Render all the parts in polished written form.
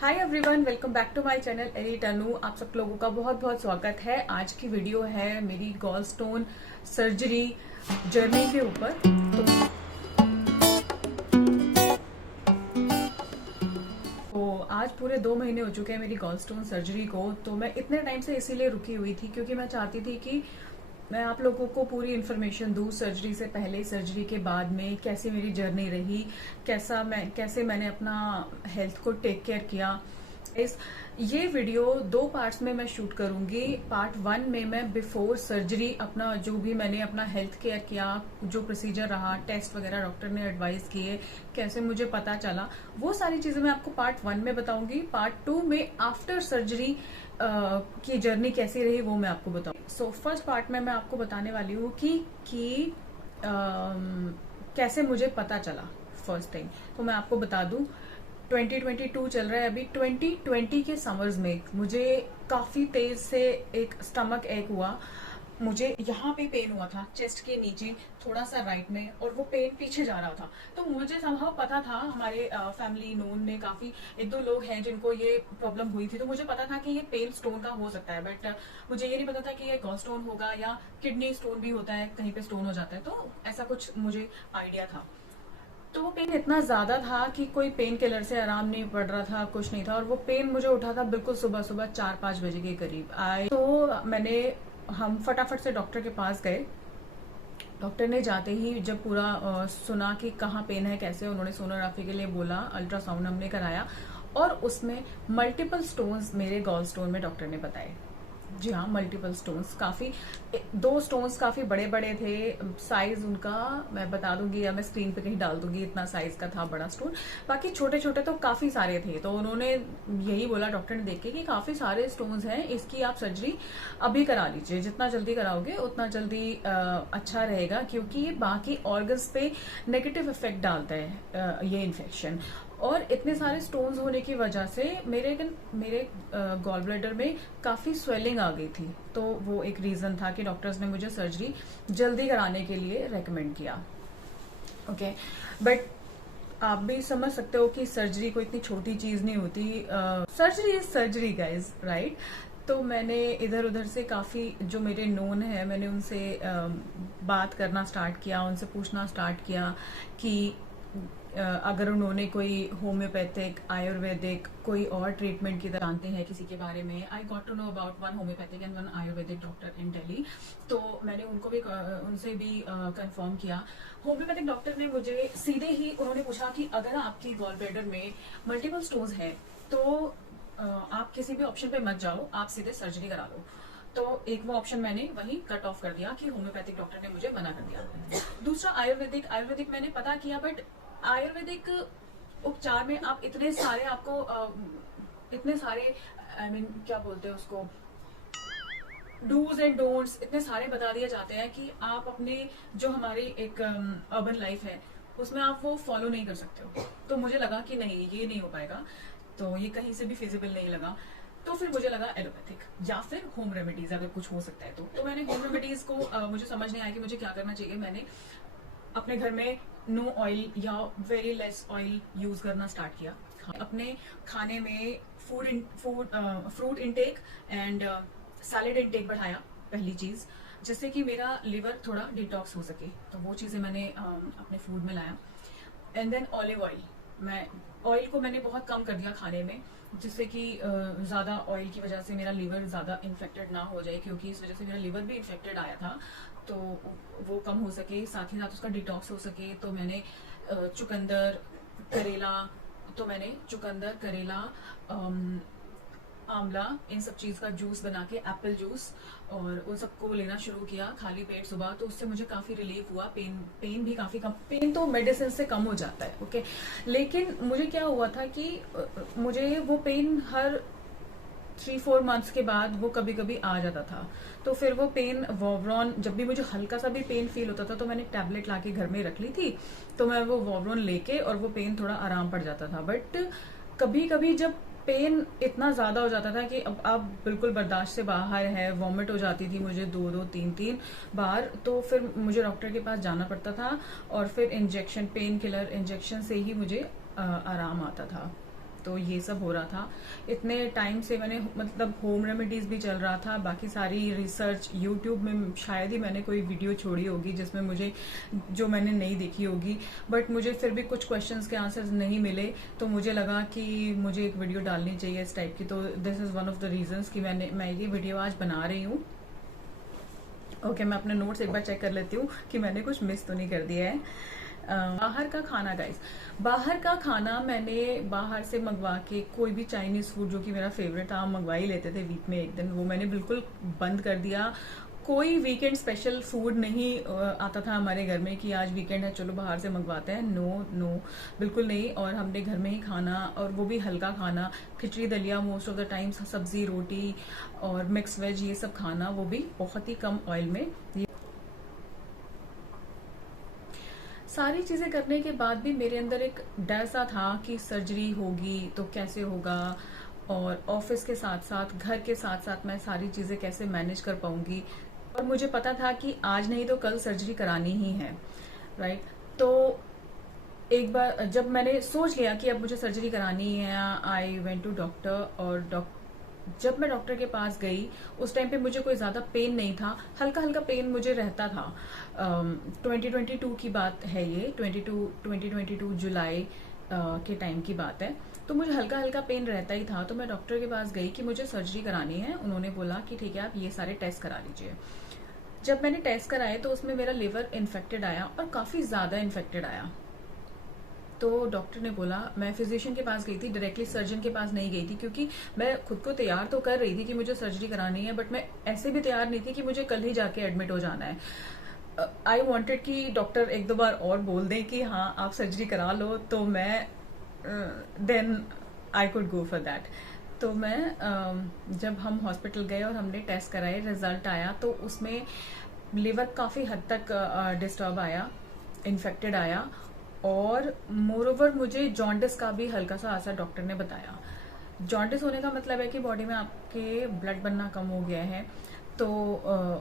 Hi everyone, welcome back to my channel एरी टनू। आप सब लोगों का बहुत बहुत स्वागत है। आज की वीडियो है मेरी गॉल स्टोन सर्जरी जर्नी के ऊपर। तो आज पूरे 2 महीने हो चुके हैं मेरी गॉल स्टोन सर्जरी को। तो मैं इतने टाइम से इसीलिए रुकी हुई थी क्योंकि मैं चाहती थी कि मैं आप लोगों को पूरी इन्फॉर्मेशन दूँ, सर्जरी से पहले, सर्जरी के बाद में कैसी मेरी जर्नी रही, कैसे मैंने अपना हेल्थ को टेक केयर किया। ये वीडियो 2 पार्ट्स में मैं शूट करूंगी। पार्ट 1 में मैं बिफोर सर्जरी अपना जो भी मैंने अपना हेल्थ केयर किया, जो प्रोसीजर रहा, टेस्ट वगैरह डॉक्टर ने एडवाइस किए, कैसे मुझे पता चला, वो सारी चीजें मैं आपको पार्ट 1 में बताऊंगी। पार्ट 2 में आफ्टर सर्जरी की जर्नी कैसी रही वो मैं आपको बताऊंगी। सो फर्स्ट पार्ट में मैं आपको बताने वाली हूँ कि कैसे मुझे पता चला। फर्स्ट थिंग तो मैं आपको बता दूं, 2022 चल रहा है अभी। 2020 के समर्स में मुझे काफी तेज से एक स्टमक एक हुआ। मुझे यहाँ पे पेन हुआ था, चेस्ट के नीचे थोड़ा सा राइट में, और वो पेन पीछे जा रहा था। तो मुझे संभव पता था, हमारे फैमिली नोन में काफी 1-2 लोग हैं जिनको ये प्रॉब्लम हुई थी, तो मुझे पता था कि ये पेन स्टोन का हो सकता है। बट मुझे ये नहीं पता था कि ये गॉल स्टोन होगा या किडनी स्टोन भी होता है, कहीं पे स्टोन हो जाता है। तो ऐसा कुछ मुझे आइडिया था। तो वो पेन इतना ज्यादा था कि कोई पेन किलर से आराम नहीं पड़ रहा था, कुछ नहीं था। और वो पेन मुझे उठा था बिल्कुल सुबह सुबह 4-5 बजे के करीब आए। तो हम फटाफट से डॉक्टर के पास गए। डॉक्टर ने जाते ही जब पूरा सुना कि कहाँ पेन है, कैसे, उन्होंने सोनोग्राफी के लिए बोला, अल्ट्रासाउंड हमने कराया और उसमें मल्टीपल स्टोन्स मेरे गॉल स्टोन में डॉक्टर ने बताए। जी हाँ, मल्टीपल स्टोन्स। 2 स्टोन्स काफी बड़े बड़े थे। साइज उनका मैं बता दूंगी या मैं स्क्रीन पे कहीं डाल दूंगी, इतना साइज का था बड़ा स्टोन। बाकी छोटे छोटे तो काफी सारे थे। तो उन्होंने यही बोला डॉक्टर ने देख के कि काफी सारे स्टोन्स हैं, इसकी आप सर्जरी अभी करा लीजिए। जितना जल्दी कराओगे उतना जल्दी अच्छा रहेगा, क्योंकि ये बाकी ऑर्गन्स पे नेगेटिव इफेक्ट डालता है ये इन्फेक्शन। और इतने सारे स्टोन्स होने की वजह से मेरे गॉल ब्लैडर में काफी स्वेलिंग आ गई थी। तो वो एक रीजन था कि डॉक्टर्स ने मुझे सर्जरी जल्दी कराने के लिए रेकमेंड किया। ओके, बट आप भी समझ सकते हो कि सर्जरी कोई इतनी छोटी चीज नहीं होती। Surgery is surgery guys, right. तो मैंने इधर उधर से काफी जो मेरे नोन है, मैंने उनसे बात करना स्टार्ट किया, उनसे पूछना स्टार्ट किया कि अगर उन्होंने कोई होम्योपैथिक, आयुर्वेदिक, कोई और ट्रीटमेंट की तरह जानते हैं किसी के बारे में। I got to know about 1 homeopathic and 1 ayurvedic doctor in Delhi. तो मैंने उनसे भी कंफर्म किया। होम्योपैथिक डॉक्टर ने मुझे सीधे ही उन्होंने पूछा कि अगर आपकी गॉल ब्लैडर में मल्टीपल स्टोन्स हैं तो आप किसी भी ऑप्शन पे मत जाओ, आप सीधे सर्जरी करा लो। तो एक वो ऑप्शन मैंने वहीं कट ऑफ कर दिया कि होम्योपैथिक डॉक्टर ने मुझे मना कर दिया। दूसरा आयुर्वेदिक मैंने पता किया, बट आयुर्वेदिक उपचार में आप इतने सारे इतने सारे क्या बोलते हैं उसको, डूज एंड डोंट्स इतने सारे बता दिए जाते हैं कि आप अपने जो हमारी एक अर्बन लाइफ है उसमें आप वो फॉलो नहीं कर सकते हो। तो मुझे लगा कि नहीं, ये नहीं हो पाएगा, तो ये कहीं से भी फिजिबल नहीं लगा। तो फिर मुझे लगा एलोपैथिक या फिर होम रेमेडीज अगर कुछ हो सकता है तो मैंने होम रेमेडीज को मुझे समझ नहीं आया कि मुझे क्या करना चाहिए। मैंने अपने घर में नो ऑयल या वेरी लेस ऑयल यूज करना स्टार्ट किया। अपने खाने में fruit intake and salad intake बढ़ाया, पहली चीज, जिससे कि मेरा लिवर थोड़ा डिटॉक्स हो सके। तो वो चीजें मैंने अपने फूड में लाया। And then olive oil, oil को मैंने बहुत कम कर दिया खाने में, जिससे कि ज़्यादा ऑयल की वजह से मेरा लिवर ज़्यादा इन्फेक्टेड ना हो जाए, क्योंकि इस वजह से मेरा लिवर भी इन्फेक्टेड आया था। तो वो कम हो सके, साथ ही साथ उसका डिटॉक्स हो सके। तो मैंने चुकंदर, करेला, आंवला, इन सब चीज़ का जूस बना के, एप्पल जूस, और उन सबको लेना शुरू किया खाली पेट सुबह। तो उससे मुझे काफ़ी रिलीफ हुआ। पेन भी काफ़ी कम, पेन तो मेडिसिन से कम हो जाता है, ओके। लेकिन मुझे क्या हुआ था कि मुझे वो पेन हर 3-4 मंथ्स के बाद वो कभी कभी आ जाता था। तो फिर वो पेन वॉवरॉन, जब भी मुझे हल्का सा भी पेन फील होता था तो मैंने टैबलेट लाके घर में रख ली थी। तो मैं वो वॉवरॉन लेके, और वो पेन थोड़ा आराम पड़ जाता था। बट कभी कभी जब पेन इतना ज्यादा हो जाता था कि अब आप बिल्कुल बर्दाश्त से बाहर है, वॉमिट हो जाती थी मुझे 2-2, 3-3 बार। तो फिर मुझे डॉक्टर के पास जाना पड़ता था, और फिर इंजेक्शन, पेन किलर इंजेक्शन से ही मुझे आराम आता था। तो ये सब हो रहा था। इतने टाइम से मैंने मतलब होम रेमेडीज भी चल रहा था, बाकी सारी रिसर्च यूट्यूब में शायद ही मैंने कोई वीडियो छोड़ी होगी जिसमें मुझे जो मैंने नहीं देखी होगी, बट मुझे फिर भी कुछ क्वेश्चंस के आंसर्स नहीं मिले, तो मुझे लगा कि मुझे एक वीडियो डालनी चाहिए इस टाइप की। तो this is one of the reasons कि मैं ये वीडियो आज बना रही हूँ। ओके, मैं अपने नोट्स एक बार चेक कर लेती हूँ कि मैंने कुछ मिस तो नहीं कर दिया है। बाहर का खाना गाइस, बाहर का खाना मैंने बाहर से मंगवा के, कोई भी चाइनीज फूड जो कि मेरा फेवरेट था, हम मंगवा ही लेते थे वीक में एक दिन, वो मैंने बिल्कुल बंद कर दिया। कोई वीकेंड स्पेशल फूड नहीं आता था हमारे घर में कि आज वीकेंड है चलो बाहर से मंगवाते हैं। नो नो, बिल्कुल नहीं। और हमने घर में ही खाना, और वो भी हल्का खाना, खिचड़ी दलिया मोस्ट ऑफ द टाइम्स, सब्जी रोटी और मिक्स वेज, ये सब खाना, वो भी बहुत ही कम ऑयल में। सारी चीजें करने के बाद भी मेरे अंदर एक डर सा था कि सर्जरी होगी तो कैसे होगा, और ऑफिस के साथ साथ घर के साथ साथ मैं सारी चीजें कैसे मैनेज कर पाऊंगी। और मुझे पता था कि आज नहीं तो कल सर्जरी करानी ही है, राइट। तो एक बार जब मैंने सोच लिया कि अब मुझे सर्जरी करानी है, आई वेंट टू डॉक्टर। और जब मैं डॉक्टर के पास गई उस टाइम पे मुझे कोई ज्यादा पेन नहीं था, हल्का हल्का पेन मुझे रहता था। 2022 की बात है ये, 2022 जुलाई के टाइम की बात है। तो मुझे हल्का हल्का पेन रहता ही था। तो मैं डॉक्टर के पास गई कि मुझे सर्जरी करानी है। उन्होंने बोला कि ठीक है आप ये सारे टेस्ट करा लीजिए। जब मैंने टेस्ट कराए तो उसमें मेरा लिवर इन्फेक्टेड आया, और काफी ज्यादा इन्फेक्टेड आया। तो डॉक्टर ने बोला, मैं फिजिशियन के पास गई थी, डायरेक्टली सर्जन के पास नहीं गई थी, क्योंकि मैं खुद को तैयार तो कर रही थी कि मुझे सर्जरी करानी है, बट मैं ऐसे भी तैयार नहीं थी कि मुझे कल ही जाके एडमिट हो जाना है। आई वॉन्टेड कि डॉक्टर एक दो बार और बोल दें कि हाँ आप सर्जरी करा लो, तो मैं then I could go for that. तो मैं जब हम हॉस्पिटल गए और हमने टेस्ट कराए, रिजल्ट आया, तो उसमें लिवर काफी हद तक डिस्टर्ब आया, इन्फेक्टेड आया, और मोरओवर मुझे जॉन्डिस का भी हल्का सा असर डॉक्टर ने बताया। जॉन्डिस होने का मतलब है कि बॉडी में आपके ब्लड बनना कम हो गया है, तो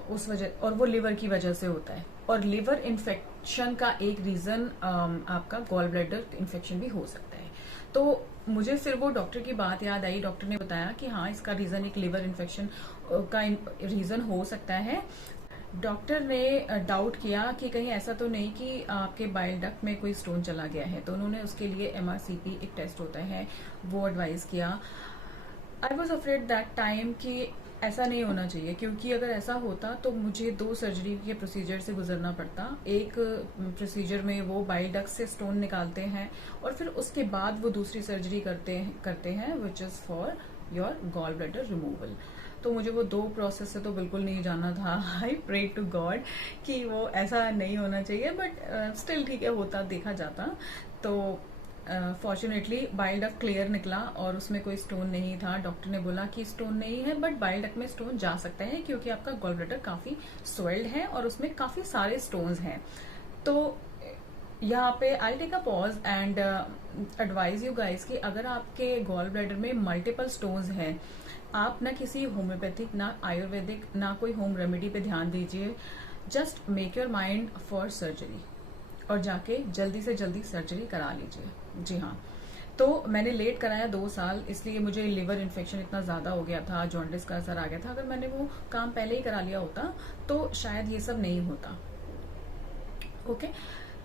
उस वजह, और वो लिवर की वजह से होता है। और लिवर इन्फेक्शन का एक रीजन आपका गॉल ब्लैडर इन्फेक्शन भी हो सकता है। तो मुझे फिर वो डॉक्टर की बात याद आई, डॉक्टर ने बताया कि हाँ इसका रीजन एक लिवर इन्फेक्शन का रीजन हो सकता है। डॉक्टर ने डाउट किया कि कहीं ऐसा तो नहीं कि आपके बाइल डक्ट में कोई स्टोन चला गया है, तो उन्होंने उसके लिए MRCP एक टेस्ट होता है वो एडवाइस किया। I was afraid that time कि ऐसा नहीं होना चाहिए, क्योंकि अगर ऐसा होता तो मुझे 2 सर्जरी के प्रोसीजर से गुजरना पड़ता। एक प्रोसीजर में वो बाइल डक्ट से स्टोन निकालते हैं, और फिर उसके बाद वो दूसरी सर्जरी करते हैं which is for your gall bladder removal. तो मुझे वो 2 प्रोसेस से तो बिल्कुल नहीं जाना था। आई प्रे टू गॉड कि वो ऐसा नहीं होना चाहिए, बट स्टिल ठीक है, होता देखा जाता। तो फॉर्चुनेटली बाइल डक्ट क्लियर निकला और उसमें कोई स्टोन नहीं था। डॉक्टर ने बोला कि स्टोन नहीं है, बट बाइल डक्ट में स्टोन जा सकता है, क्योंकि आपका गॉल ब्लैडर काफी स्वेल्ड है और उसमें काफी सारे स्टोन्स हैं। तो यहाँ पे I take a pause and advise you guys कि अगर आपके गॉल ब्लैडर में मल्टीपल स्टोन्स हैं, आप ना किसी होम्योपैथिक, ना आयुर्वेदिक, ना कोई होम रेमेडी पे ध्यान दीजिए। Just make your mind for surgery, और जाके जल्दी से जल्दी सर्जरी करा लीजिए। जी हाँ, तो मैंने लेट कराया 2 साल, इसलिए मुझे लिवर इन्फेक्शन इतना ज्यादा हो गया था, जॉन्डिस का असर आ गया था। अगर मैंने वो काम पहले ही करा लिया होता तो शायद ये सब नहीं होता। ओके,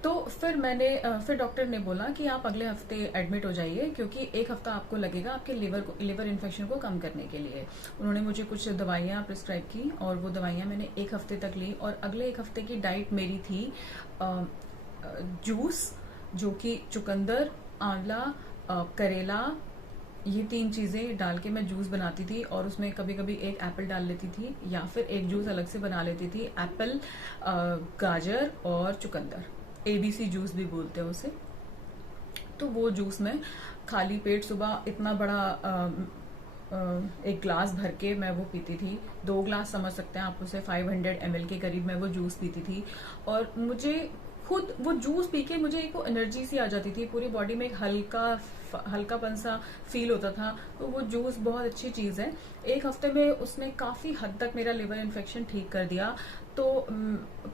तो फिर डॉक्टर ने बोला कि आप अगले हफ्ते एडमिट हो जाइए, क्योंकि 1 हफ्ता आपको लगेगा आपके लिवर इन्फेक्शन को कम करने के लिए। उन्होंने मुझे कुछ दवाइयाँ प्रिस्क्राइब की, और वो दवाइयाँ मैंने 1 हफ्ते तक ली। और अगले 1 हफ्ते की डाइट मेरी थी जूस, जो कि चुकंदर, आंवला, करेला, ये 3 चीजें डाल के मैं जूस बनाती थी, और उसमें कभी कभी एक एप्पल डाल लेती थी, या फिर एक जूस अलग से बना लेती थी, एप्पल, गाजर और चुकंदर, ABC जूस भी बोलते हैं उसे। तो वो जूस में खाली पेट सुबह इतना बड़ा एक ग्लास भर के मैं वो पीती थी। 2 ग्लास समझ सकते हैं आप उसे, 500 ml के करीब मैं वो जूस पीती थी, और मुझे खुद वो जूस पी के मुझे एक एनर्जी सी आ जाती थी, पूरी बॉडी में एक हल्कापन सा फील होता था। तो वो जूस बहुत अच्छी चीज है। एक हफ्ते में उसने काफी हद तक मेरा लिवर इन्फेक्शन ठीक कर दिया। तो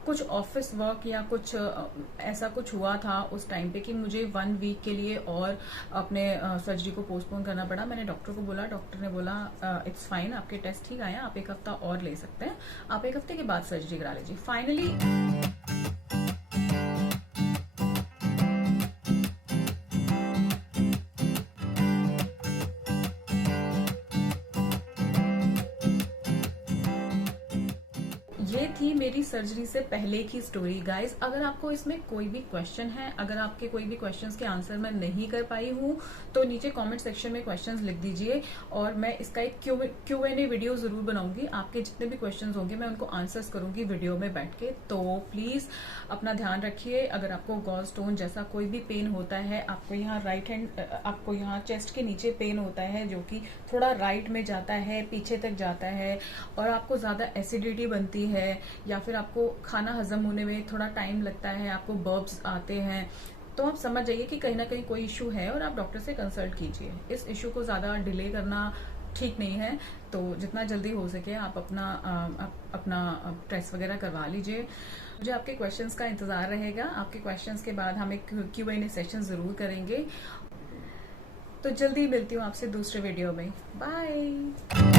कुछ ऑफिस वर्क या कुछ ऐसा कुछ हुआ था उस टाइम पे कि मुझे 1 वीक के लिए और अपने सर्जरी को पोस्टपोन करना पड़ा। मैंने डॉक्टर को बोला, डॉक्टर ने बोला इट्स फाइन, आपके टेस्ट ठीक आए हैं, आप 1 हफ्ता और ले सकते हैं, आप 1 हफ्ते के बाद सर्जरी करा लीजिए। फाइनली ये थी मेरी सर्जरी से पहले की स्टोरी गाइज। अगर आपको इसमें कोई भी क्वेश्चन है, अगर आपके कोई भी क्वेश्चंस के आंसर मैं नहीं कर पाई हूँ तो नीचे कमेंट सेक्शन में क्वेश्चंस लिख दीजिए और मैं इसका एक Q&A वीडियो जरूर बनाऊंगी। आपके जितने भी क्वेश्चंस होंगे मैं उनको आंसर्स करूंगी वीडियो में बैठ के। तो प्लीज अपना ध्यान रखिए। अगर आपको गॉल स्टोन जैसा कोई भी पेन होता है, आपको यहाँ राइट हैंड, आपको यहाँ चेस्ट के नीचे पेन होता है जो कि थोड़ा राइट में जाता है, पीछे तक जाता है, और आपको ज्यादा एसिडिटी बनती है या फिर आपको खाना हजम होने में थोड़ा टाइम लगता है, आपको बर्ब्स आते हैं, तो आप समझ जाइए कि कहीं ना कहीं कोई इशू है और आप डॉक्टर से कंसल्ट कीजिए। इस इशू को ज्यादा डिले करना ठीक नहीं है। तो जितना जल्दी हो सके आप अपना टेस्ट वगैरह करवा लीजिए। मुझे आपके क्वेश्चंस का इंतजार रहेगा। आपके क्वेश्चंस के बाद हम एक Q&A सेशन जरूर करेंगे। तो जल्दी मिलती हूँ आपसे दूसरे वीडियो में। बाय।